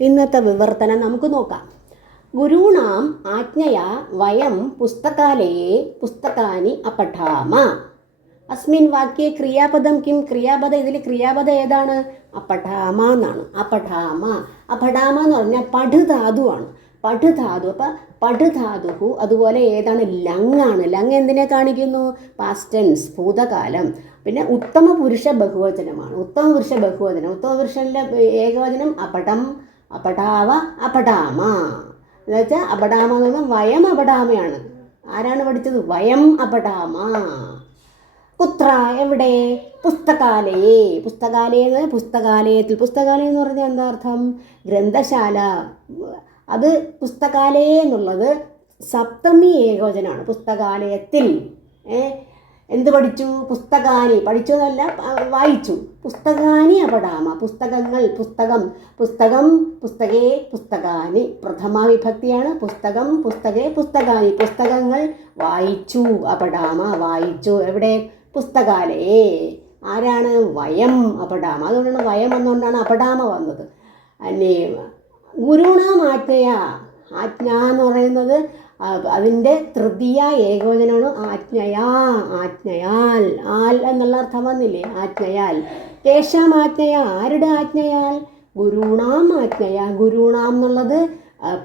ഇന്നത്തെ വിവർത്തനം നമുക്ക് നോക്കാം. ഗുരുണാം ആജ്ഞയ വയം പുസ്തകാലയെ പുസ്തകാനി അപഠാമ. അസ്മിൻ വാക്യെ ക്രിയാപദം കിം? ക്രിയാപദം ഇതിൽ ക്രിയാപദം ഏതാണ്? അപഠാമ എന്നാണ്. അപഠാമ. അപഠാമ എന്ന് പറഞ്ഞാൽ പഠുധാതുവാണ് പഠുധാതു അപ്പം പഠുധാതു അതുപോലെ ഏതാണ്? ലങ്ങാണ്. ലങ് എന്തിനെ കാണിക്കുന്നു? പാസ്റ്റൻസ് ഭൂതകാലം. പിന്നെ ഉത്തമ പുരുഷ ബഹുവചനമാണ്. ഉത്തമ പുരുഷ ബഹുവചനം. ഉത്തമ പുരുഷന്റെ ഏകവചനം അപടം അപടാവ അപടാമ. എന്നുവെച്ചാൽ അപടാമ എന്ന് പറഞ്ഞാൽ വയം അപടാമയാണ്. ആരാണ് പഠിച്ചത്? വയം അപടാമ. കുത്ര എവിടെ? പുസ്തകാലയെ. പുസ്തകാലയ എന്ന് പുസ്തകാലയത്തിൽ. പുസ്തകാലയം എന്ന് പറഞ്ഞാൽ എന്താ അർത്ഥം? ഗ്രന്ഥശാല. അത് പുസ്തകാലയ എന്നുള്ളത് സപ്തമി ഏകോചനമാണ് പുസ്തകാലയത്തിൽ. എന്ത് പഠിച്ചു? പുസ്തകാനി. പഠിച്ചു എന്നല്ല വായിച്ചു. പുസ്തകാനി അപടാമ. പുസ്തകങ്ങൾ പുസ്തകം. പുസ്തകം പുസ്തകേ പുസ്തകാനി. പ്രഥമ വിഭക്തിയാണ് പുസ്തകം പുസ്തകേ പുസ്തകാനി. പുസ്തകങ്ങൾ വായിച്ചു അപടാമ. വായിച്ചു. എവിടെ? പുസ്തകാലയെ. ആരാണ്? വയം അപടാമ. അതുകൊണ്ടാണ് വയം എന്നുകൊണ്ടാണ് അപടാമ വന്നത്. അന്നെ ഗുരുണാം ആജ്ഞ എന്ന് പറയുന്നത് അതിന്റെ തൃതീയ ഏകോചനമാണ് ആജ്ഞയാ ആജ്ഞയാൽ. ആൽ എന്നുള്ള അർത്ഥം വന്നില്ലേ? ആജ്ഞയാൽ. കേശാം ആജ്ഞയ. ആരുടെ ആജ്ഞയാൽ? ഗുരുണാം ആജ്ഞയ. ഗുരുണാം എന്നുള്ളത്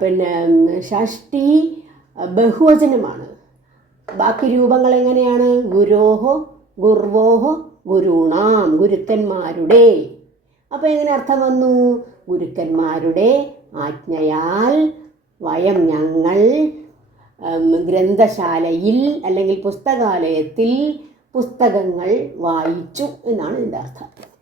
പിന്നെ ഷഷ്ടി ബഹുവചനമാണ്. ബാക്കി രൂപങ്ങൾ എങ്ങനെയാണ്? ഗുരോഹോ ഗുർവോഹോ ഗുരുണാം. ഗുരുക്കന്മാരുടെ. അപ്പോൾ എങ്ങനെ അർത്ഥം വന്നു? ഗുരുക്കന്മാരുടെ ആജ്ഞയാൽ വയം ഞങ്ങൾ ഗ്രന്ഥശാലയിൽ അല്ലെങ്കിൽ പുസ്തകാലയത്തിൽ പുസ്തകങ്ങൾ വായിച്ചു എന്നാണ് ഇതിന്റെ അർത്ഥം.